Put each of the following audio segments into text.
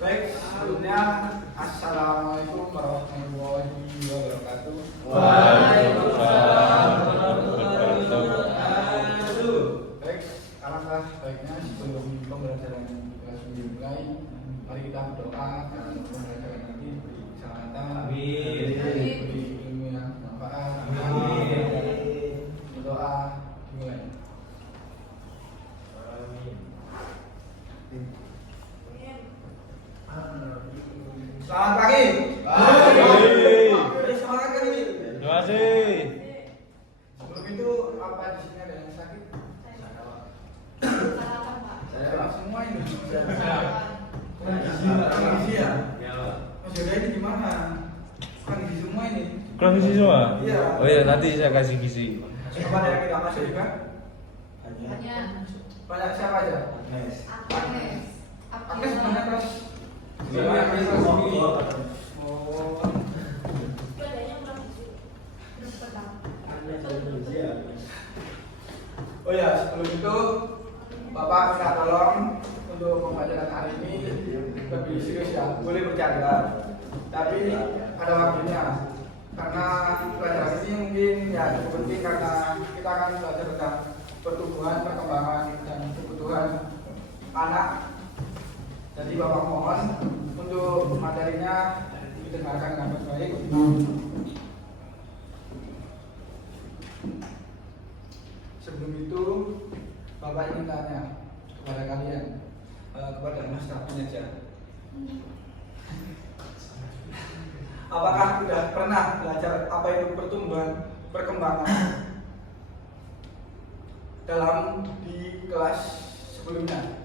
Baik, sebelumnya Assalamualaikum warahmatullahi wabarakatuh. Waalaikumsalam warahmatullahi wabarakatuh. Baik, alangkah baiknya sebelum pembelajaran kita dimulai, mari kita berdoa dan pembelajaran nanti diberi keselamatan, diberi ilmu yang bermanfaat. Berdoa dimulai. Selamat pagi. Semangat kan ini? Terima kasih. Sebelum itu apa di sini ada yang sakit? Saya semua ini. Kurang gizi ya? Mas Yoga ini gimana? Kurang gizi semua ini. Kurang gizi semua? Iya. Oh iya, nanti saya kasih gizi. Apa ada yang tidak masuk juga? Banyak siapa aja? Agnes mana kelas? Oh ya, sebelum itu Bapak minta tolong untuk pembelajaran hari ini lebih serius ya, boleh bercanda, tapi ada waktunya. Karena pelajaran ini mungkin ya cukup penting karena kita akan belajar tentang pertumbuhan, perkembangan dan kebutuhan anak. Jadi Bapak mohon untuk materinya didengarkan dengan baik. Sebelum itu Bapak ingin tanya kepada kalian, kepada Mas Kapten aja. Apakah sudah pernah belajar apa itu pertumbuhan, perkembangan dalam di kelas sebelumnya?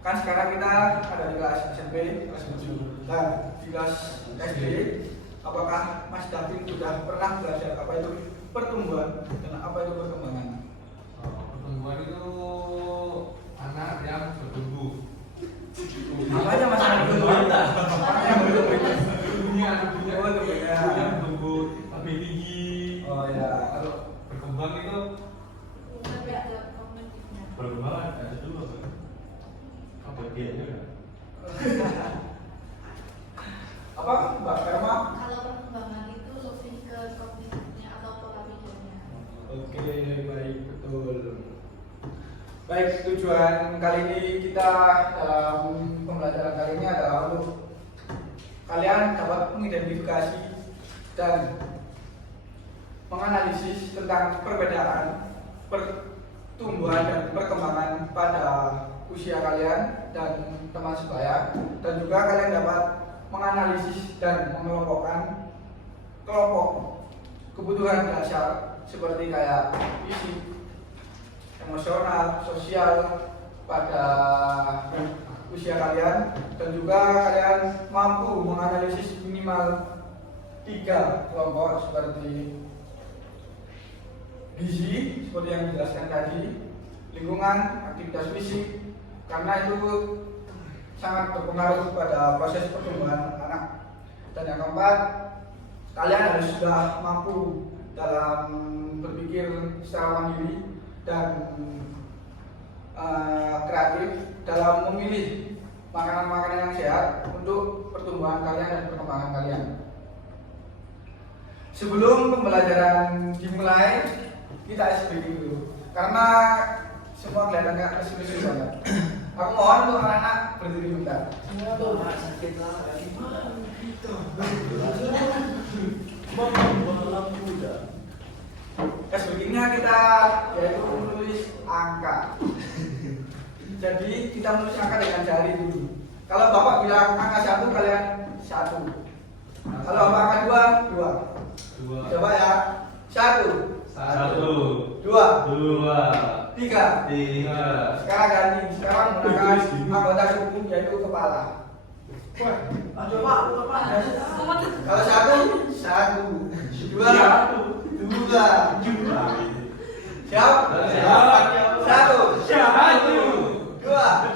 Kan sekarang kita ada di kelas SMP, kelas 7. Nah, di kelas SD, apakah Mas Davin sudah pernah belajar apa itu pertumbuhan dan apa itu perkembangan? Pertumbuhan itu anak yang bertumbuh. Apa aja Mas yang bertumbuh? Apa yang bertumbuh itu? Tubuhnya Tubuhnya bertumbuh lebih tinggi. Oh ya. Kalau berkembang itu Berkembang ada dulu. Apa dia juga? Apa Mbak Karma? Kalau perkembangan itu lebih ke kognitifnya atau pola pikirnya. Oke, baik, betul. Baik, tujuan kali ini kita dalam pembelajaran kali ini adalah untuk kalian dapat mengidentifikasi dan menganalisis tentang perbedaan pertumbuhan dan perkembangan pada usia kalian dan teman sebaya, dan juga kalian dapat menganalisis dan mengelompokkan kelompok kebutuhan dasar seperti kayak fisik, emosional, sosial pada usia kalian, dan juga kalian mampu menganalisis minimal 3 kelompok seperti gizi seperti yang dijelaskan tadi, lingkungan, aktivitas fisik, karena itu sangat berpengaruh pada proses pertumbuhan anak. Dan yang keempat, kalian harus sudah mampu dalam berpikir secara mandiri dan kreatif dalam memilih makanan-makanan yang sehat untuk pertumbuhan kalian dan perkembangan kalian. Sebelum pembelajaran dimulai, kita SBQ dulu karena semua kelihatannya lesu-lesu banget. Aku mohon untuk anak-anak berdiri bentar. SBQ-nya kita yaitu menulis angka. Jadi kita menulis angka dengan jari dulu. Kalau Bapak bilang angka 1, kalian 1. Kalau Bapak angka 2. Coba ya. 1, 2, 3. Sekarang ganti. Sekarang menggunakan anggota tubuh yaitu kepala. Coba. Kalau 1, 2. Siap? 1, 2, 3,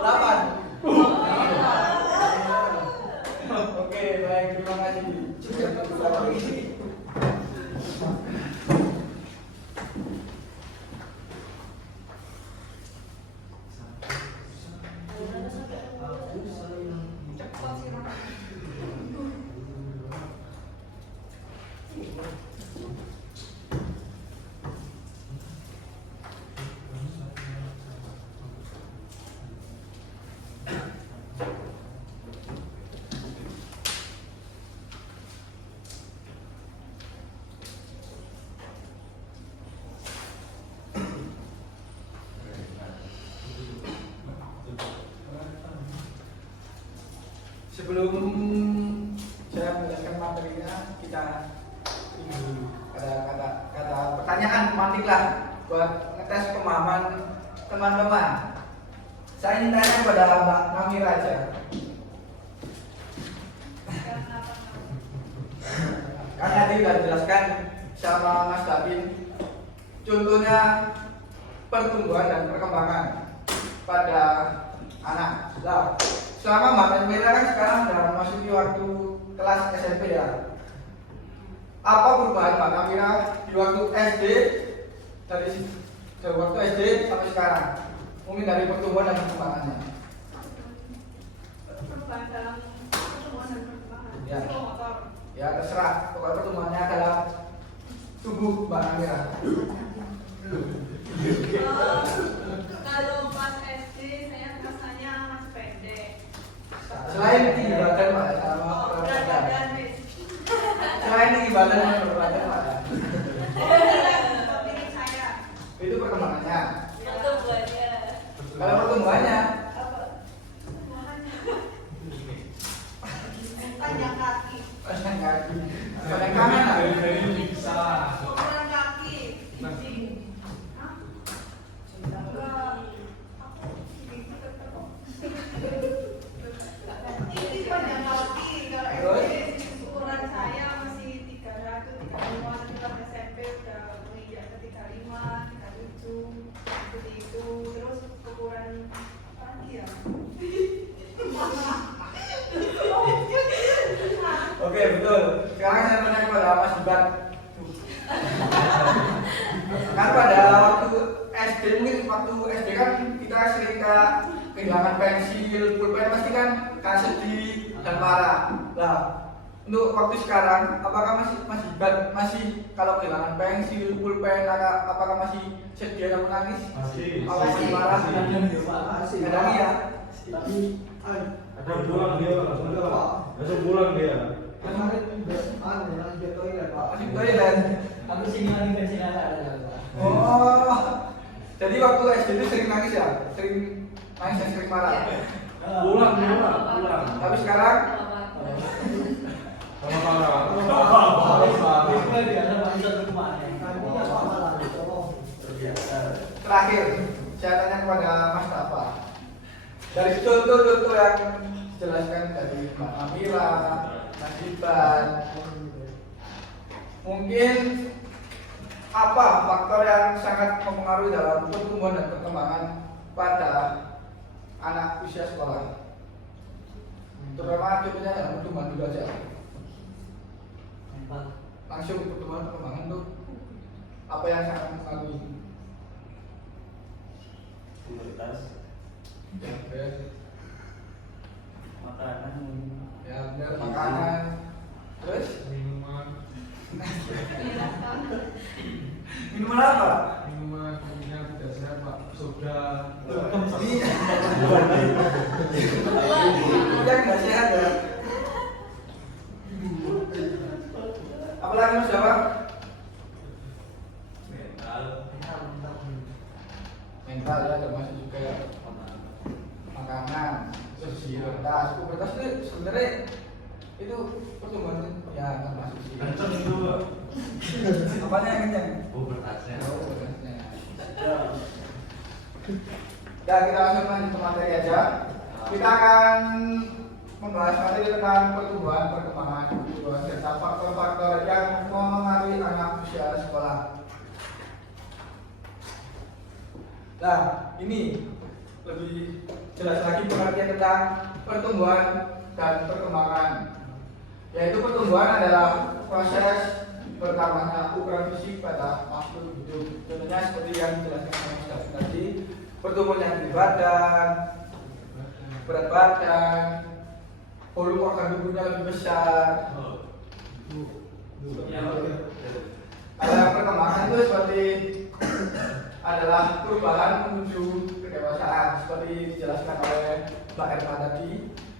8. Oke, baik, terima kasih. Sebelum saya menjelaskan materinya, kita ini dulu kata pertanyaan pemantik lah buat ngetes pemahaman teman-teman. Saya ingin tanya kepada Mbak Namira aja. Kan tadi sudah dijelaskan sama Mas David, contohnya pertumbuhan dan perkembangan pada anak. Nah, selama Mbak Namira kan sekarang sudah memasuki waktu kelas SMP ya. Apa perubahan Mbak Namira di waktu SD dari waktu SD sampai sekarang? Mungkin dari pertumbuhan dan perkembangannya. Perubahan dalam pertumbuhan dan perkembangan. Ya. Slow motor. Ya terserah, pokoknya pertumbuhannya adalah tubuh Mbak Namira. Kalau pas SD saya rasanya masih pendek. Selain tinggi badan Mbak, sama Berat badan nih. selain tinggi badan dan berat badan Mbak, Topik saya. itu perkembangannya. Pertumbuhannya. Kalau pertumbuhannya, Apa? Pertumbuhannya. Panjang kaki. panjang kaki, panjang kanan lah. Dari bisa. Ukuran kaki. Hah? Enggak. Ini panjang kaki. Kalau SD ukuran saya masih 31, 35, nanti pas SMP udah menginjak ke 35, 37, seperti itu. Terus ukuran apa lagi ya? Oke betul. Sekarang saya tanya kepada Mas Iban. Kan pada waktu SD, mungkin waktu SD kan kita sering kehilangan pensil, pulpen pasti kan sedih dan marah. Nah, untuk waktu sekarang, apakah Mas Iban masih kalau kehilangan pensil, pulpen, apakah masih sedih atau menangis? Masih. Apa masih marah? Kadang ya. Tapi Ada pulang dia, langsung pulang dia. kemarin masih ke toilet Pak. Masih ke toilet. Aku sih ngilangin bensin ada Pak. Oh, jadi waktu SD itu sering nangis ya? Sering nangis dan sering marah? Pulang dia, pulang. Tapi sekarang? Sama-sama. Itu dia ada bangsa kemarin. Kami ya apa lah itu. Terakhir, saya tanya kepada Mas Tafa. Dari contoh-contoh yang dijelaskan dari Mbak Amira, Mas Iban, mungkin apa faktor yang sangat mempengaruhi dalam pertumbuhan dan perkembangan pada anak usia sekolah? Terutama contohnya dalam pertumbuhan dulu aja. Langsung pertumbuhan perkembangan tuh apa yang sangat mempengaruhi? Komunitas Ya, beres. makanan Ya, bener, makanan. Terus Minuman. minuman apa? Minuman yang tidak sehat Pak. Soda. Ini yang nggak sehat ya. Apalagi Mas Jawa? Mental ya, termasuk juga ya. Makanan, terus pubertas itu sebenarnya itu pertumbuhan ya termasuk sih. Kenceng itu, Pak. Apanya yang kencang? Pubertasnya. Oh, pubertasnya. Ya kita langsung lanjut ke materi aja. Kita akan membahas materi tentang pertumbuhan, perkembangan, serta faktor-faktor yang mempengaruhi anak usia sekolah. Nah, ini lebih jelas lagi pengertian tentang pertumbuhan dan perkembangan. Yaitu pertumbuhan adalah proses bertambahnya ukuran fisik pada makhluk hidup. Contohnya seperti yang dijelaskan oleh Mas David tadi, pertumbuhan yang di badan, berat badan, volume organ tubuhnya lebih besar. Kalau yang perkembangan itu seperti adalah perubahan menuju kedewasaan seperti dijelaskan oleh Mbak Erma tadi,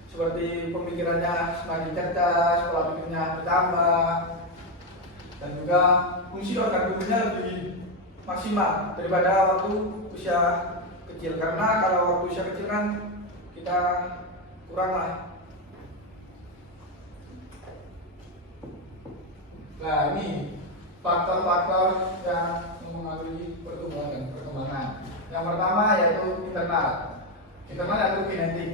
seperti pemikirannya semakin cerdas, pola pikirnya bertambah, dan juga fungsi organ tubuhnya lebih maksimal daripada waktu usia kecil. Karena kalau waktu usia kecil kan kita kurang lah. Nah, ini faktor-faktor yang mempengaruhi pertumbuhan dan perkembangan. Yang pertama yaitu internal. Internal yaitu genetik.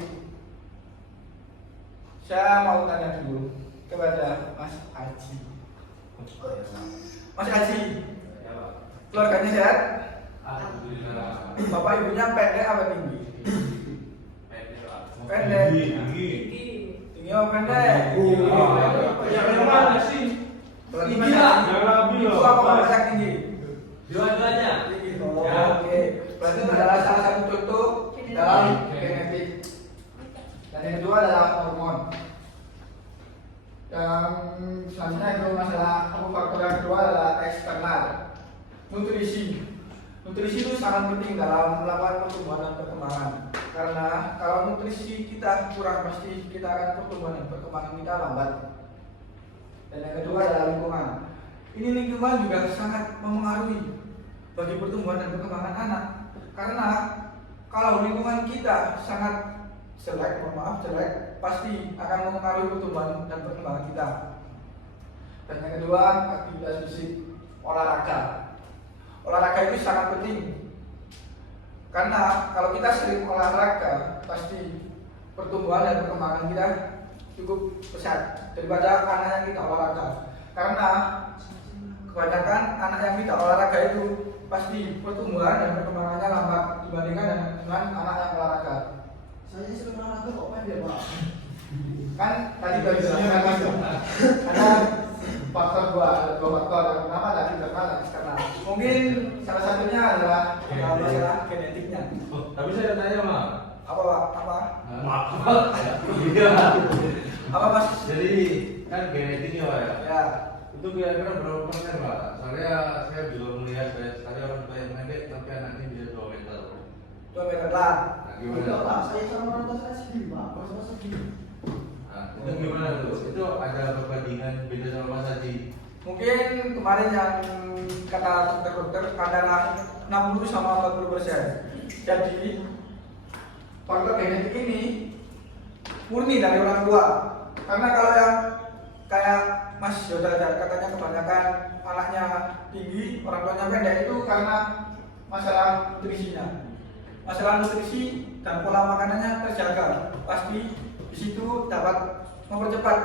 Saya mau tanya dulu kepada Mas Haji. Mas Haji, keluarganya sehat? Alhamdulillah. Bapak ibunya pendek apa tinggi? Pendek. Pendek. Tinggi. Tinggi apa pendek? Yang mana sih? Berarti Tinggi Mas lah. Haji, Yang rabi ibu loh. apa bapak yang tinggi? Dua-duanya. Tinggi. Oh, Ya. oke. Berarti itu adalah salah satu contoh dalam genetik. Dan yang kedua adalah hormon. Yang selanjutnya itu masalah faktor yang kedua adalah eksternal. Nutrisi. Nutrisi itu sangat penting dalam melakukan pertumbuhan dan perkembangan. Karena kalau nutrisi kita kurang, pasti kita akan pertumbuhan dan perkembangan kita lambat. Dan yang kedua adalah lingkungan. Ini lingkungan juga sangat mempengaruhi bagi pertumbuhan dan perkembangan anak. Karena kalau lingkungan kita sangat jelek, pasti akan mempengaruhi pertumbuhan dan perkembangan kita. Dan yang kedua, aktivitas fisik, olahraga. Olahraga itu sangat penting. Karena kalau kita sering olahraga, pasti pertumbuhan dan perkembangan kita cukup pesat daripada anak yang kita olahraga. Karena kebanyakan anak yang kita olahraga itu pasti pertumbuhan dan perkembangannya lambat dibandingkan dengan anak yang olahraga. Saya sering olahraga kok pendek Pak. Kan tadi sudah dijelaskan ada faktor dua faktor. Yang pertama tadi internal dan eksternal. Mungkin salah satunya adalah masalah genetiknya. Tapi saya tanya mah. Apa Pak? Iya. Apa Mas? Jadi kan genetiknya Pak ya. Ya. Itu kira-kira berapa persen Pak? Soalnya saya juga melihat banyak sekali orang tua yang pendek tapi anaknya bisa 2 meter. 2 meter lah. Nah, Enggak gimana? Pak, saya sama orang tua saya segini Pak. Masa segini. Nah, itu gimana tuh? Itu ada perbandingan beda sama Mas Haji? Mungkin kemarin yang kata dokter adalah 60 sama 40%. Jadi faktor genetik ini murni dari orang tua. Karena kalau yang kayak Mas Yoda katanya kebanyakan anaknya tinggi, orang tuanya pendek, itu karena masalah nutrisinya. Masalah nutrisi dan pola makanannya terjaga, pasti di situ dapat mempercepat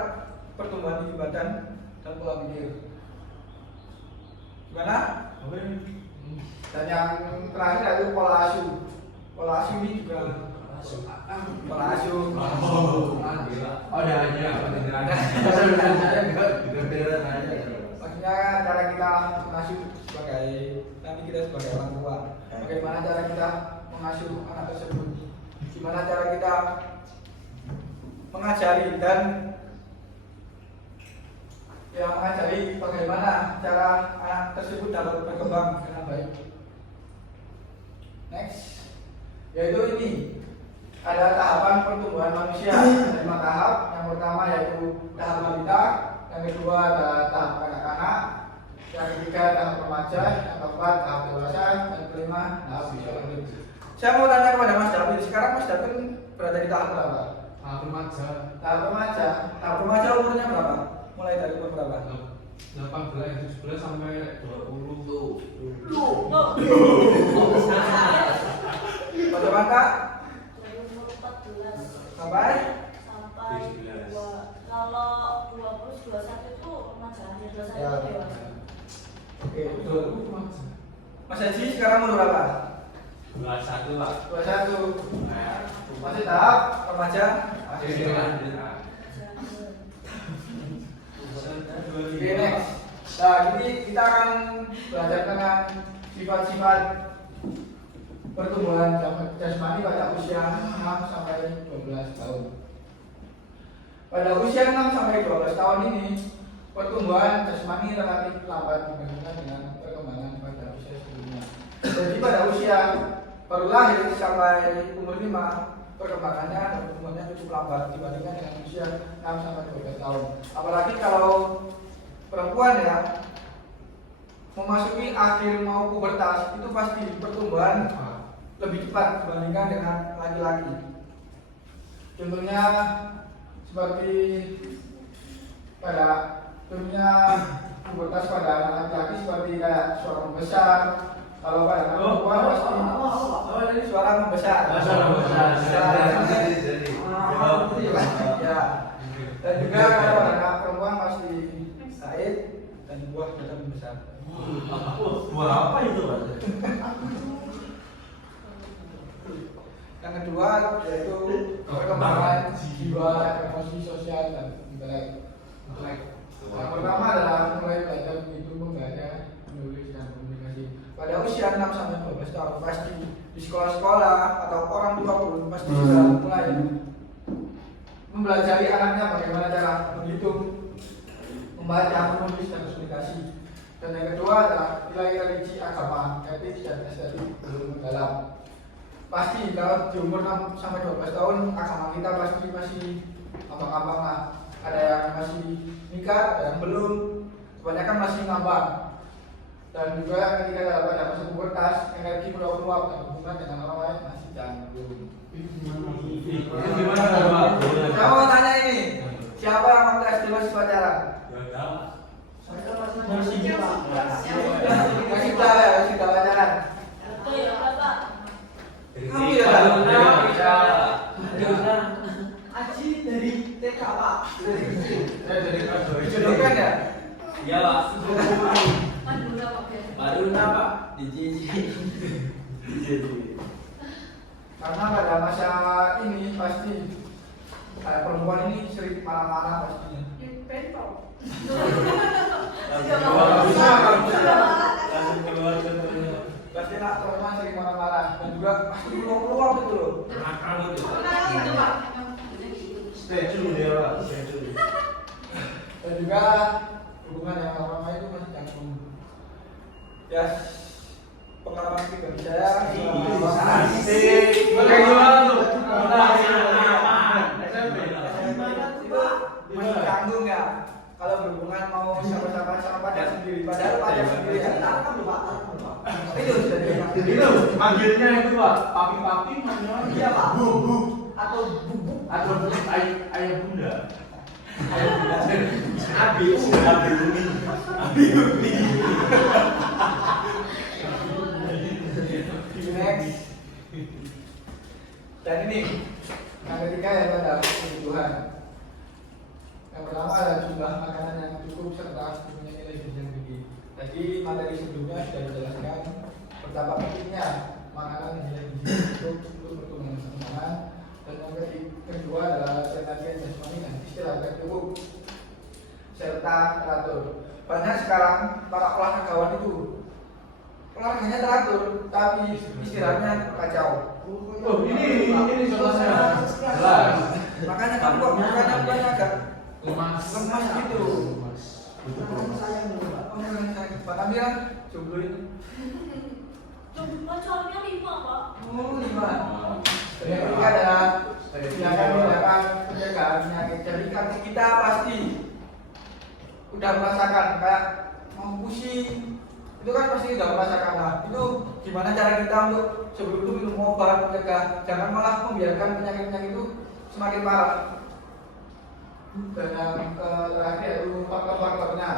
pertumbuhan tinggi badan dan pola pikir. Gimana? Dan yang terakhir yaitu pola asuh. Pola asuh ini juga pola asuh. Oh, ada aja. Ada. Saya juga beneran aja. Maksudnya cara kita mengasuh sebagai nanti kita sebagai orang tua. Bagaimana cara kita mengasuh anak tersebut? Gimana cara kita mengajari dan mengajari bagaimana cara anak tersebut dapat berkembang dengan baik. Next, yaitu ini ada tahapan pertumbuhan manusia, ada 5 tahap. Yang pertama yaitu tahap balita, yang kedua ada tahap kanak-kanak, yang ketiga tahap remaja, yang keempat tahap dewasa, yang kelima tahap usia lanjut. Saya mau tanya kepada Mas David, sekarang Mas David berada di tahap berapa? Tahap remaja. Tahap remaja. Tahap remaja umurnya berapa? Mulai dari umur berapa? 18, 17 sampai 20 tuh. Bagaimana Kak? Dari umur 14 Sampai? sampai 2, kalau 20 21 itu remaja, akhir 21 Ya. itu dewasa. Oke, betul. Remaja. Mas Haji sekarang umur berapa? 21 Pak. 21. Masih tahap remaja? Masih lanjut. Oke, next. Nah, jadi kita akan belajar tentang sifat-sifat pertumbuhan jasmani pada usia 6 sampai 12 tahun. Pada usia 6 sampai 12 tahun ini, pertumbuhan jasmani relatif lambat dibandingkan dengan perkembangan pada usia sebelumnya. Jadi pada usia baru lahir sampai umur 5, perkembangannya dan pertumbuhannya cukup lambat dibandingkan dengan usia 6 sampai 12 tahun. Apalagi kalau perempuan ya memasuki akhir mau pubertas, itu pasti pertumbuhan lebih cepat dibandingkan dengan laki-laki. Contohnya seperti pada pubertas pada anak laki-laki seperti kayak suara membesar. Kalau pada anak perempuan pasti suara membesar. Ya. Dan juga kalau pada anak perempuan pasti haid dan buah datang membesar. Buat apa itu, Pak? Yang kedua yaitu perkembangan jiwa, emosi, sosial, dan intelek. Yang pertama adalah mulai belajar menghitung, membaca, menulis, dan komunikasi. Pada usia 6 sampai 12 tahun pasti di sekolah-sekolah atau orang tua pun pasti sudah mulai mempelajari anaknya bagaimana cara menghitung, membaca, menulis, dan komunikasi. Dan yang kedua adalah nilai religi, agama, etik, dan estetik belum mendalam. Pasti kalau di umur 6 sampai 12 tahun agama kita pasti masih ambang-ambang lah. Ada yang masih nikah, ada yang belum. Kebanyakan masih ngambang. Dan juga ketika dalam pada masa pubertas, energi meluap-luap dan hubungan dengan orang lain masih canggung. Gimana, Pak? Kamu mau tanya ini, siapa yang waktu SD masih pacaran? Saya masih jiwa. Masih pacaran. Betul ya, Bapak? Kamu ya tahu? Aji dari TK Pak. Jodohkan ya? Iya Pak. Madura Pak ya. Madura Pak. Di Karena pada masa ini pasti kayak perempuan ini sering marah-marah pastinya. Bentol. Langsung keluar contohnya. Pasti nak perempuan sering marah-marah dan juga pasti keluar gitu loh. Itu Pak. Statue dia, Pak. Statue. Dan juga hubungan yang lama itu masih canggung. Ya, pengalaman pribadi saya. Asik. Bagaimana tuh? Masih canggung ya. Kalau berhubungan mau sama-sama sama pacar sendiri, padahal pacar sendiri ya. Itu sudah dibilang. Itu manggilnya itu, Pak. Papi-papi manggilnya Iya Pak. bu. Atau bubuk. Atau ayah bunda. Abi Umi. Next. Dan ini yang ketiga yaitu adalah kebutuhan. Yang pertama adalah jumlah makanan yang cukup serta mempunyai nilai gizi yang tinggi. Jadi materi sebelumnya sudah dijelaskan betapa pentingnya makanan yang nilai gizi cukup untuk pertumbuhan perkembangan. Dan yang kedua adalah latihan jasmani dan istirahat yang cukup serta teratur. Banyak sekarang para olahragawan itu olahraganya teratur, tapi istirahatnya kacau. Oh, ini contohnya. Jelas. Makanya kan kok bukannya agak Lemas gitu. Sayang dulu Pak. Pak Amir jomblo itu. Pacarnya 5, Pak. Oh, 5. Yang ketiga adalah tindakan pencegahan penyakit. Jadi kan kita pasti udah merasakan kayak mau pusing, itu kan pasti udah merasakan lah. Itu gimana cara kita untuk sebelum itu minum obat mencegah, jangan malah membiarkan penyakit-penyakit itu semakin parah. Dan yang terakhir yaitu faktor-faktornya.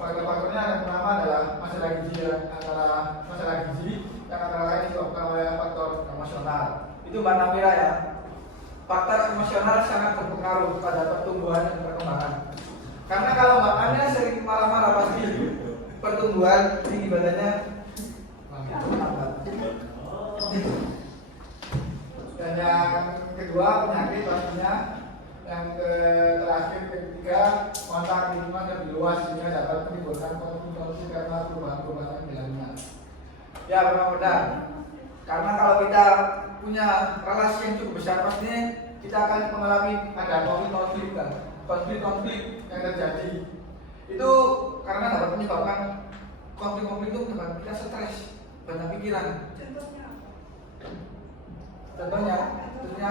Faktor-faktornya yang pertama adalah masalah gizi ya, yang antara lain disebabkan oleh faktor emosional. Itu Mbak Namira ya. Faktor emosional sangat berpengaruh pada pertumbuhan dan perkembangan. Karena kalau Mbak Namira sering marah-marah pasti pertumbuhan tinggi badannya lambat. Dan yang kedua penyakit pastinya. Yang terakhir ketiga kontak lingkungan yang lebih luas sehingga dapat menimbulkan konflik karena perubahan-perubahan di dalamnya. Ya memang benar. Karena kalau kita punya relasi yang cukup besar pastinya kita akan mengalami ada konflik-konflik yang terjadi. Itu karena dapat menyebabkan konflik-konflik itu menyebabkan kita stres, banyak pikiran. Contohnya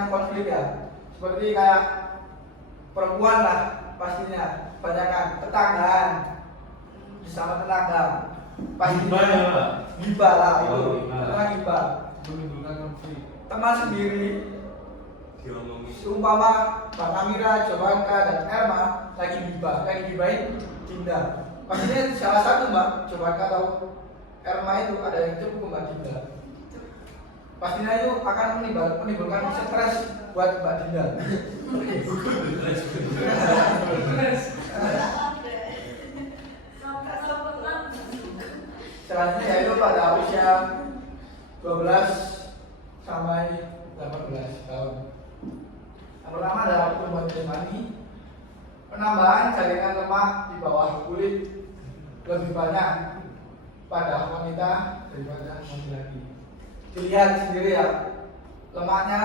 konflik ya, seperti kayak perempuan lah pastinya, banyakan tetanggaan, bersama tetangga, pastinya gibah lah itu, karena gibah. Menimbulkan konflik. Teman sendiri, Diomongin. seumpama Bang Amira, Jowanka, dan Erma lagi gibahin Dinda. Pastinya salah satu Mbak Jowanka atau Erma itu ada yang cukup Mbak Dinda. Pastinya itu akan menimbulkan stres buat Mbak Dinda. Selanjutnya yaitu pada usia 12 sampai 18 tahun. Yang pertama adalah pertumbuhan jasmani, penambahan jaringan lemak di bawah kulit lebih banyak pada wanita daripada laki-laki. Dilihat sendiri ya, lemaknya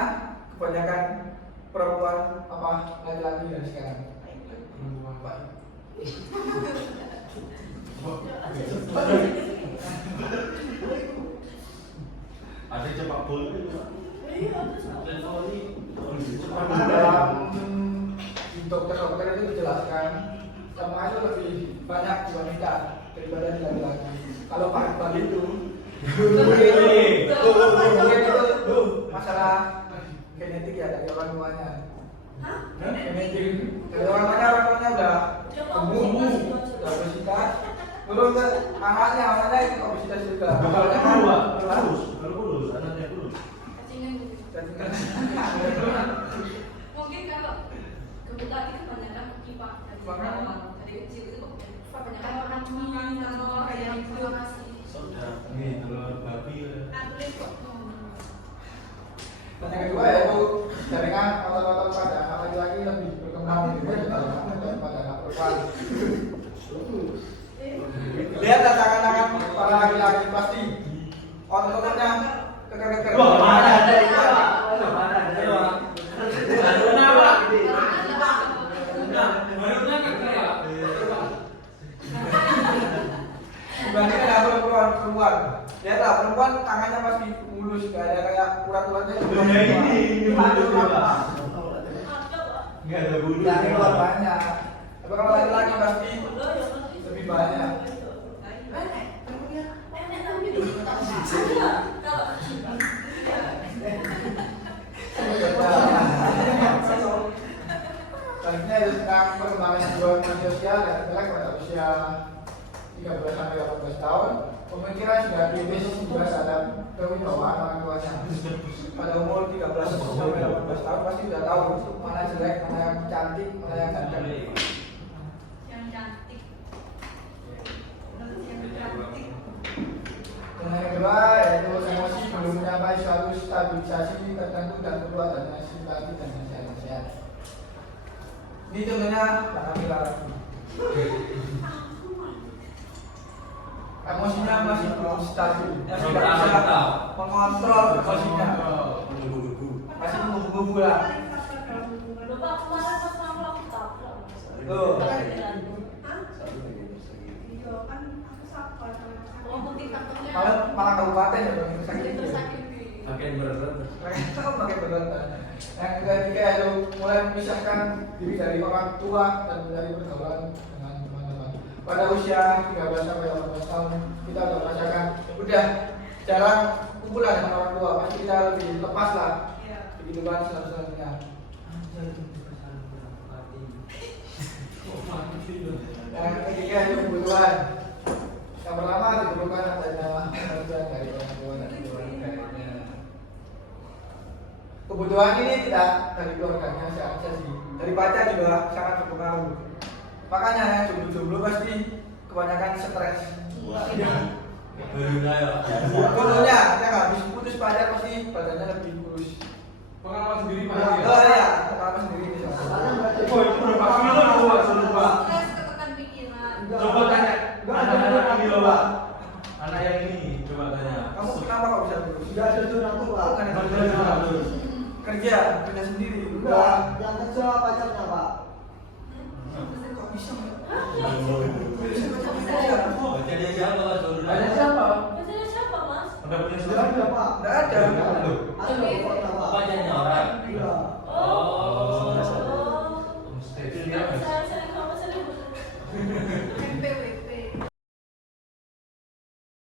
kebanyakan perempuan apa laki-laki dari sekarang. Perempuan Pak. Ada cepak bola juga. Dalam di dokter-dokter itu dijelaskan lemak itu lebih banyak di wanita daripada di laki-laki. Kalau pagi-pagi itu mungkin itu masalah genetik ya dari orang tuanya. Genetik dari orang tuanya udah gemuk, udah obesitas, turun ke anaknya itu obesitas juga. Soalnya kan Kurus, anaknya kurus. Mungkin kalau kebetulan itu kebanyakan IPA dari awal dari kecil itu kebanyakan makan atau kayak gitu. Ini telur babi. Atlet kok. Dan yang kedua yaitu jaringan otot-otot pada anak laki-laki lebih berkembang daripada pada anak perempuan. Lihat tangan-tangan para laki-laki pasti otot-ototnya keker-keker. Wah, mana ada itu, Pak? Mana ada itu, Pak? Kenapa? Barunya keker ya. Dibandingkan dengan perempuan, lihatlah perempuan tangannya pasti mulus, gak ada kayak urat-uratnya. Ya ini bulu Pak. Enggak ada bulu. Dari luar banyak. Tapi kalau laki-laki pasti lebih banyak. Selanjutnya itu tentang perkembangan jiwa sosial dan intelek pada usia 13 sampai 18 tahun. Pemikiran sudah kritis juga sadar kewibawaan orang tuanya. Pada umur 13 sampai 18 tahun pasti sudah tahu mana jelek, mana yang cantik, mana yang ganteng. Yang cantik. Yang cantik. Dan yang kedua yaitu emosi belum mencapai suatu stabilisasi tertentu dan perlu adanya simpati dan nasihat. Ini contohnya Kamila. Emosinya masih belum stabil, masih tidak bisa mengontrol emosinya, masih menggebu-gebu lah. Lupa kemarin pas kamu aku tabrak. Tuh. Oh, putih kartunya. Malah kabupaten ya bang, sakit. Tersakiti. Makin berat. Pakai berat. Yang ketiga itu mulai memisahkan diri dari orang tua dan dari pergaulan dengan teman-teman. Pada usia 13 sampai 18 tahun kita sudah merasakan udah jarang kumpulan dengan orang tua, pasti kita lebih lepas lah. Iya. Begitu kan selanjutnya. Yang ketiga itu kebutuhan. Yang pertama diperlukan adanya pengertian dari orang tua dan keluarganya. Kebutuhan ini tidak dari keluarganya saja sih, dari pacar juga sangat berpengaruh. Makanya yang jomblo-jomblo pasti kebanyakan stres. Barunya ya. Contohnya, yang habis putus pacar pasti badannya lebih kurus. Pengalaman sendiri Pak. Oh ya, pengalaman sendiri misalnya. Oh, itu berapa kilo tuh, Pak? Sumpah. Stres ketekan pikiran. Coba tanya. Anak ini loh, Pak. Anak yang ini coba tanya. Kamu kenapa kok bisa kurus? Sudah ada tunang tuh pak. Kerja sendiri. Enggak, yang kecil pacarnya pak. Kok bisa? Sampai punya Tidak surat? ada pak. Nggak ada. Ada kota pak. Apa jangan orang? Iya.